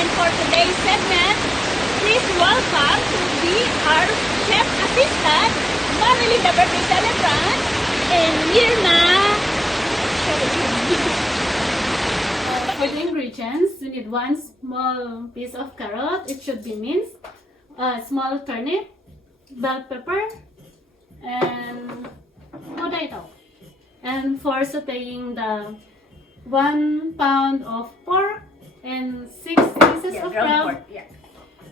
And for today's segment, please welcome to be our chef assistant, Marilyn, the birthday celebrant, and Mirna. For the ingredients, we need 1 small piece of carrot. It should be minced. A small turnip, bell pepper, and potato. And for sauteing the 1 pound of pork and 6 pieces of crab.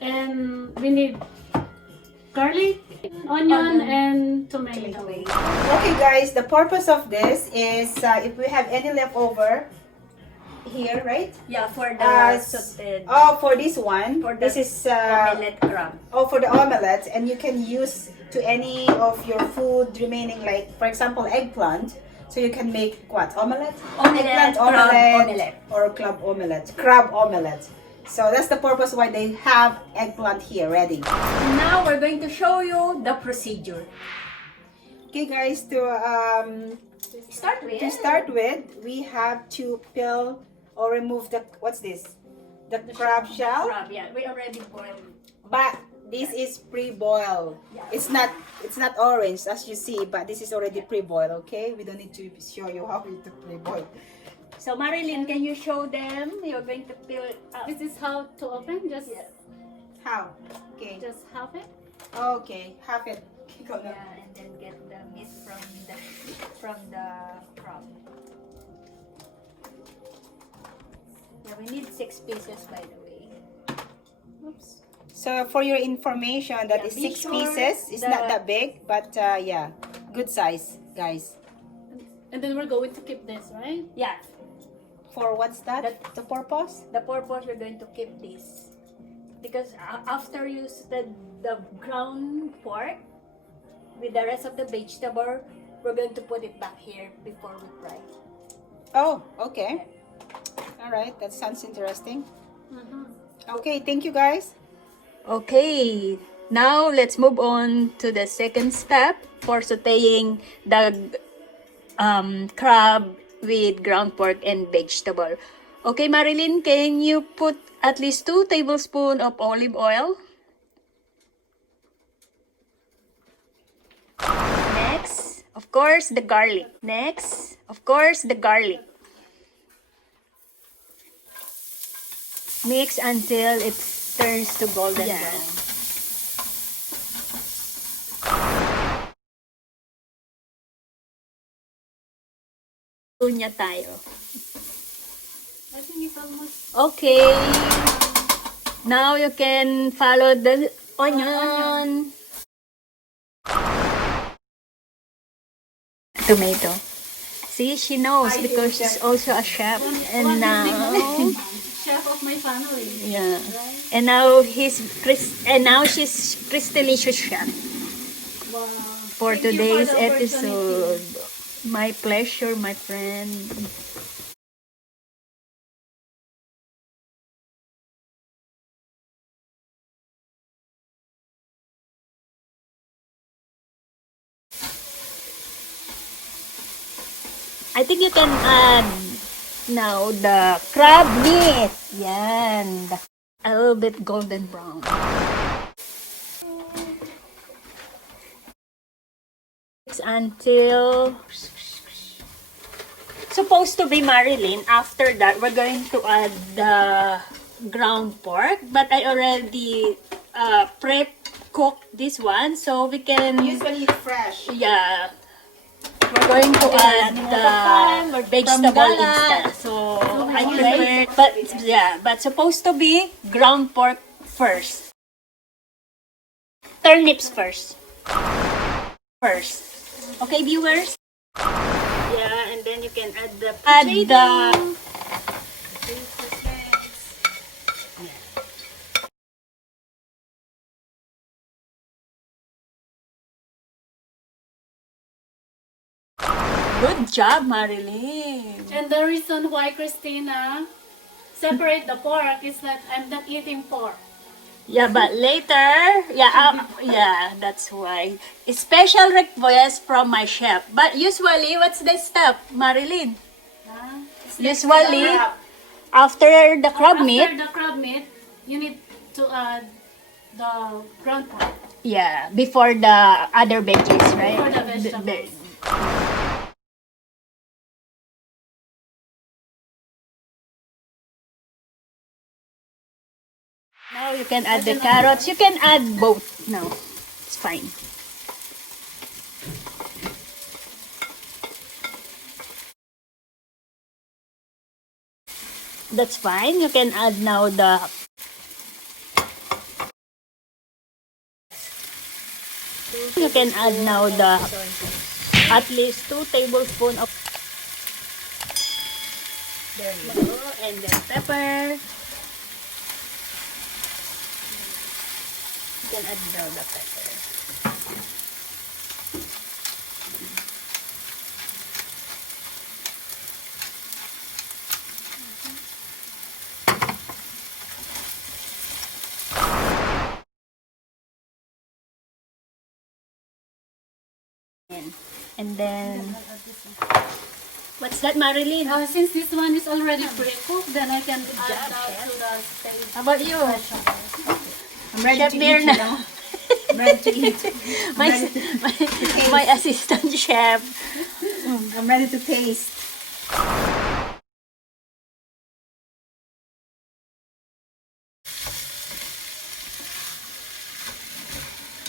And we need garlic, onion, and tomato. Okay guys, the purpose of this is if we have any leftover here, right? Yeah, for the sauteed. Oh, for this one. For the this is omelette crab. Oh, for the omelette, and you can use to any of your food remaining, like for example eggplant. So you can make what? Omelette? Omelette, crab omelette. Or crab omelette. So that's the purpose why they have eggplant here ready. Now we're going to show you the procedure. Okay guys, to start with, we have to peel or remove the, what's this? The crab shell. Crab, yeah. We already boiled. But this is pre-boiled. Yeah. It's not orange as you see, but this is already pre-boiled, okay? We don't need to show you how to pre-boil. So Marilyn, can you show them? You're going to peel it up. This is how to open. Just How? Okay. just half it. Okay, half it. Yeah, and then get the meat from the crab. Yeah, we need 6 pieces, by the way. Oops. So for your information, that is 6 pieces. It's not that big, but yeah, good size, guys. And then we're going to keep this, right? Yeah. For what's that? The purpose? The purpose we're going to keep this because after you said the ground pork with the rest of the vegetable, we're going to put it back here before we fry. Oh, okay. All right, that sounds interesting. Okay, thank you guys. Okay, now let's move on to the second step for sauteing the crab with ground pork and vegetable. Okay, Marilyn, can you put at least 2 tablespoons of olive oil? Next, of course, the garlic. Next, of course, the garlic. Mix until it turns to golden brown. Niya tayo. I think it's almost okay. Now you can follow the onion. Tomato. See, she knows because she's also a chef. And now, Chef of my family. yeah. And now she's Cristylicious chef. Wow. For Thank you today's for the episode. My pleasure, my friend. I think you can add now the crab meat. Yan. A little bit golden brown. Until supposed to be Marilyn. After that, we're going to add the ground pork, but I already pre-cooked this one, so we can Usually it's fresh. yeah. We're going to add the vegetable instead. So I prefer, but yeah, but supposed to be ground pork first. Turnips first. Okay, viewers? Yeah, and then you can add the potato. Good job, Marilyn. And the reason why Christina separate the pork is that I'm not eating pork. Yeah, but later, yeah, that's why. A special request from my chef. But usually, what's the step, Marilyn? Usually, after the crab meat, After the crab meat, you need to add the ground pork. Yeah, before the other veggies, right? Before the vegetables. Now you can add the carrots. You can add both. No, it's fine. That's fine. You can add now the at least 2 tablespoons of there you go, and then pepper. You can add now the pepper. And then, what's that, Marilyn? Since this one is already pre-cooked, then I can add now to the steak. How about you? I'm ready Chef to eat, Mirna. you know? I'm ready to eat. My assistant chef. I'm ready to taste.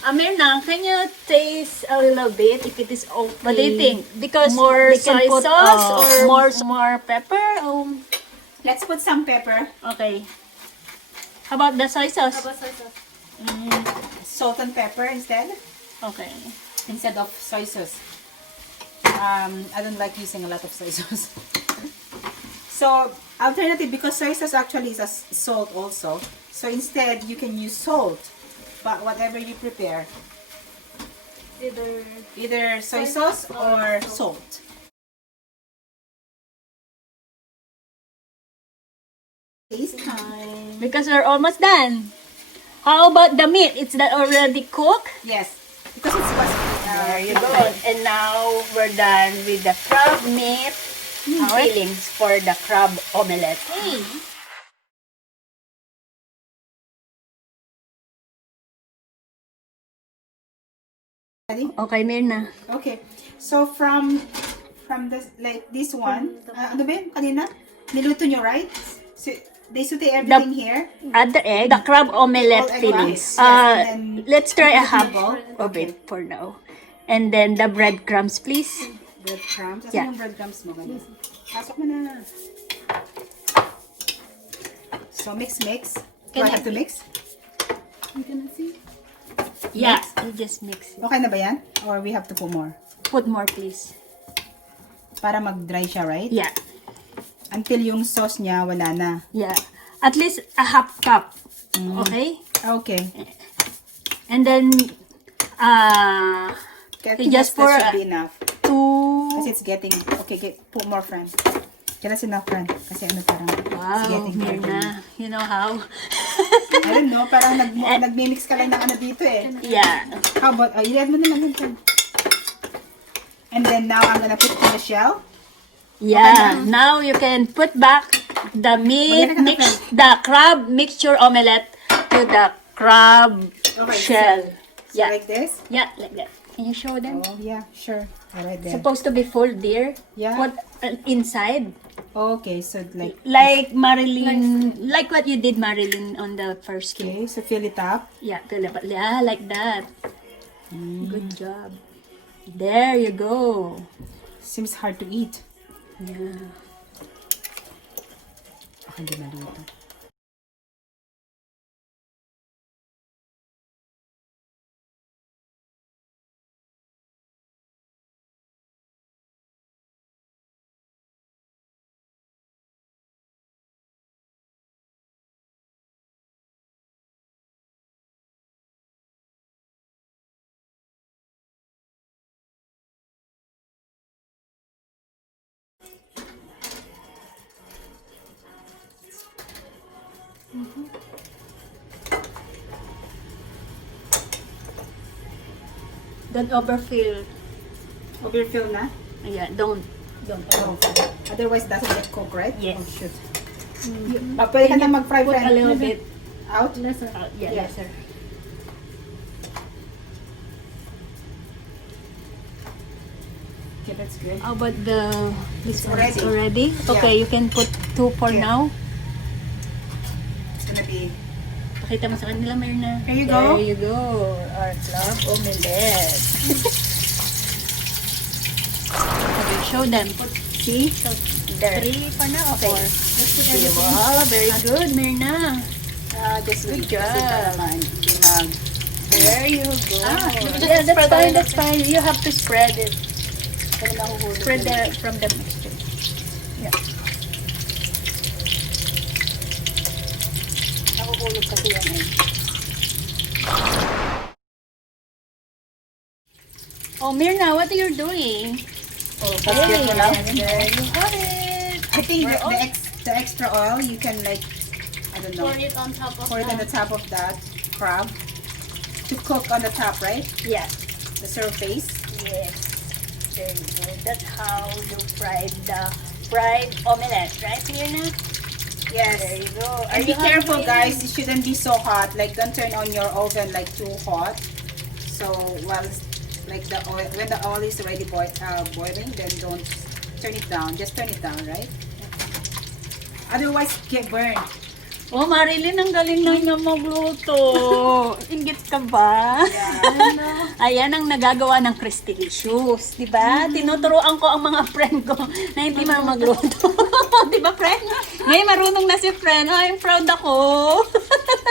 Mirna, can you taste a little bit if it is okay? What do you think? Because More they can soy put sauce or more pepper? Let's put some pepper. Okay. How about the soy sauce? Tapos soy sauce. Salt and pepper instead. Okay. Instead of soy sauce. I don't like using a lot of soy sauce. So, alternative, because soy sauce actually is a salt also. So instead, you can use salt. But whatever you prepare. Either soy sauce or salt. Taste time. Because we're almost done. How about the meat? Is that already cooked? Yes. Because it's was There you go. And now we're done with the crab meat fillings for the crab omelette. Ready? Okay, Mirna. Okay. So from this, like this one, ano ba yun kanina? Niluto nyo, right? So, they saute everything here. Add the egg, the crab omelette All egg fillings. whites. Yes, and then Let's try a put it in half the bowl. of Okay. it for now. And then the breadcrumbs, please. Breadcrumbs. Asan Yeah. yung breadcrumbs mo? Ganun. Pasok mo na. So, mix. Do I have to mix? You can see. Yeah, you just mix it. Okay na ba yan? Or we have to put more? Put more, please. Para mag-dry siya, right? Yeah, Until yung sauce niya, wala na. yeah. At least a half cup. Okay? Okay. And then, Kaya You just pour, that should be enough. 2... Kasi it's getting... Okay, put more, friend. Okay, that's enough, friend. Kasi ano parang... it's Wow, getting Mirna. You know how? I don't know, parang nagmimix ka lang ng ano dito eh. Yeah. How about, ilad mo na lang yun, friend. And then now, I'm gonna put it in the shell. Yeah. Now you can put back the meat, the crab mixture omelette to the crab shell. So Yeah. like this? Yeah, like that. Can you show them? Oh, yeah, sure. Right there. Supposed to be full, dear. Yeah. Put inside. Okay, so Like Marilyn, like what you did, Marilyn, on the first cake. okay, so fill it up. Yeah, yeah, like that. Good job. There you go. Seems hard to eat. Yeah. Okay, di maluto. Don't overfill. Overfill na? Yeah, don't. Oh, otherwise, doesn't get cooked, right? Yes. Oh, shoot. Pwede ka na mag-fry, Put a friend. little bit. Out? Lesser. Yeah, Yeah. yes, sir. Okay, that's good. How about this one? Already. Already? Okay, Yeah. you can put 2 for Yeah. now. It's gonna be... Pakita mo sa kanila, Myrna. Here you go. There you go. Our club omelette. Okay, show them. See? There. 3 for now. Okay. Wow, very good, Myrna. Just Good kasi job. para There you go. just Yeah, that's spread fine, the that's fine. You have to spread it. Spread from the mixture. Yeah. Nakukulog kasi yan eh. Oh, Myrna, what are you doing? Oh, basket mo lang. There you have it. I think the extra oil, you can like, I don't know, Pour it on top of pour it on the top of that crab to cook on the top, right? Yeah. The surface. Yes. There you go. That's how you fried the fried omelette, right, Myrna? Yes. There you go. And be careful, guys. It shouldn't be so hot. Like, don't turn on your oven like too hot. So, while like the oil, when the oil is already boiling, then don't turn it down. Just turn it down, right? Otherwise, get burned. Oh, Marilyn, ang galing na niya magluto. Inggit ka ba? Ayan ang nagagawa ng Cristylicious, di ba? Tinuturuan ko ang mga friend ko na hindi marunong magluto. Di ba, friend? Ngayon, marunong na si friend. I'm proud ako.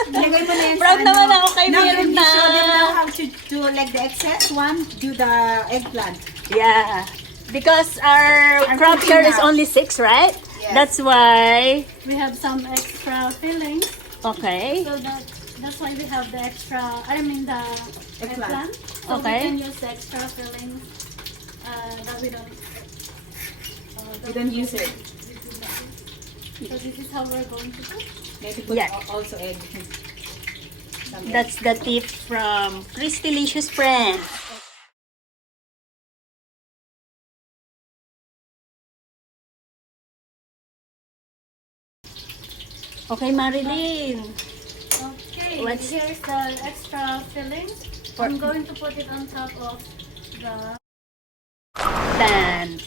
Ilagay mo na yan sa Proud naman ako kay Now, Myrna. you show them now how to do like the excess one. Do the eggplant. Yeah. Because our crab share is only 6, right? Yes. That's why. We have some extra fillings, Okay. so that's why we have the extra. I mean the Eggplant. eggplant. So Okay. we can use the extra fillings that we don't. You don't use it. So this is how we're going to cook. Maybe put Yeah. also egg. Some egg. That's the tip from Cristylicious friend. Okay, Marilyn. Okay, What's- here's the extra filling. I'm going to put it on top of the. Then,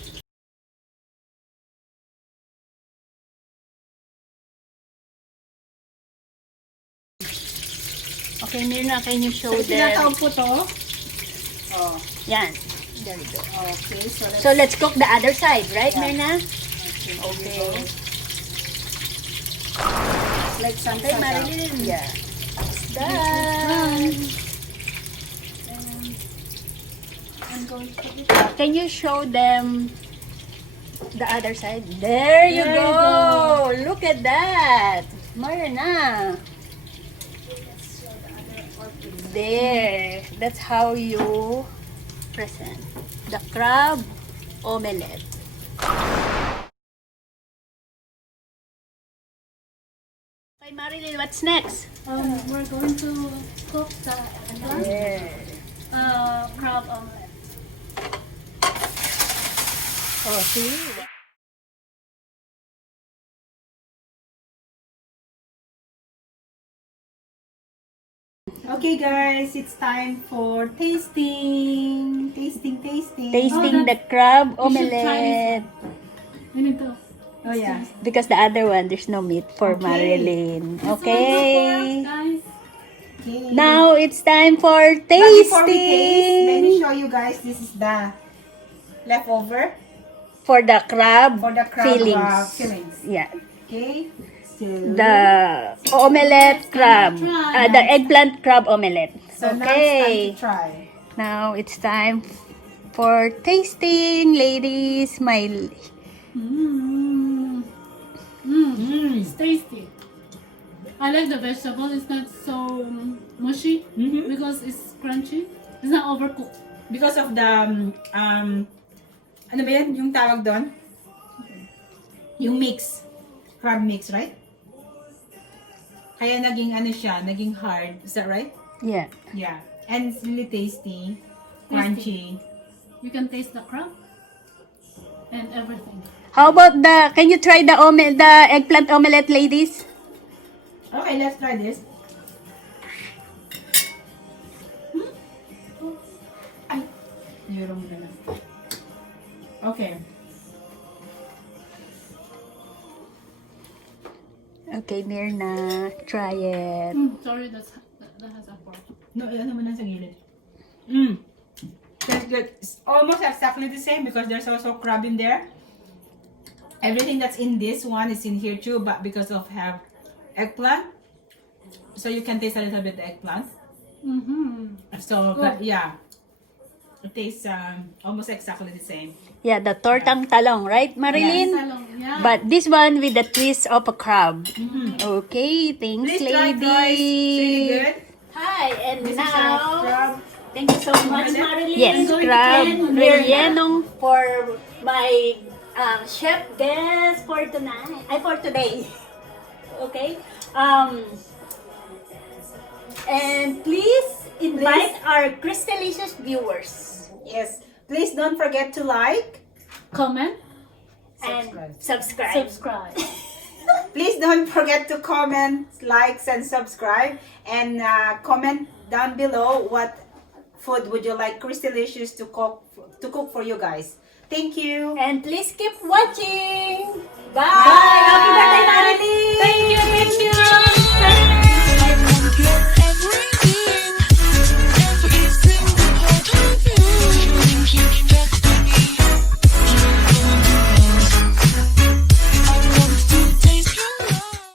okay, Myrna, can you show So, them? tinatawag po to. Oh, Yan. There we go. okay. So, let's So, let's cook the other side, right, Yeah. Myrna? okay. Like some Okay, Marilyn. Yeah. It's done. I'm going to put it. Can you show them the other side? There you There you go. Look at that. Myrna. There. That's how you present the crab omelette. Okay, Marilyn, what's next? We're going to cook the crab omelette. Oh, see? Okay, guys. It's time for tasting. Tasting. Tasting the crab omelette. We need to. Oh, yeah. Because the other one, there's no meat for Okay. Marilyn. This Okay. one's for us, guys. Okay. Now it's time for But before we taste, let tasting me show you guys. This is the leftover for the crab for the crab fillings. fillings. Yeah, Okay. So, the omelette crab, the eggplant crab omelette. so now it's time Okay, to try. now it's time for tasting, ladies. My It's tasty. I like the vegetable. It's not so mushy because it's crunchy. It's not overcooked. Because of the ano ba yan? Yung tawag doon? Yung mix. Crab mix, right? Kaya naging ano siya, naging hard. Is that right? yeah. Yeah. And it's really tasty. Crunchy. You can taste the crab and everything. How about the? Can you try the eggplant omelette, ladies? Okay, let's try this. Mayroong ganun. Okay. Okay, Mirna, try it. Sorry, that has a fork. No, ano mo lang sa gilid. That's good. It's almost exactly the same because there's also crab in there. Everything that's in this one is in here too, but because of have eggplant, so you can taste a little bit the eggplant. So, but yeah, it tastes almost exactly the same. Yeah, the tortang talong, right, Marilyn? Salong, yeah. But this one with the twist of a crab. Okay, thanks, Please try, lady. guys. It's really good. Hi, and This is our crab. thank you so much, Marilyn. Yes, going to crab get rellenong for my chef guest for tonight. For today. Okay. And please invite our Cristylicious viewers Yes. Please don't forget to like. Comment, and subscribe. subscribe. Please don't forget to comment, likes, and subscribe. And comment down below what food would you like Cristylicious to cook for you guys. Thank you. And please keep watching. Bye. Happy birthday, Marilyn. Thank you,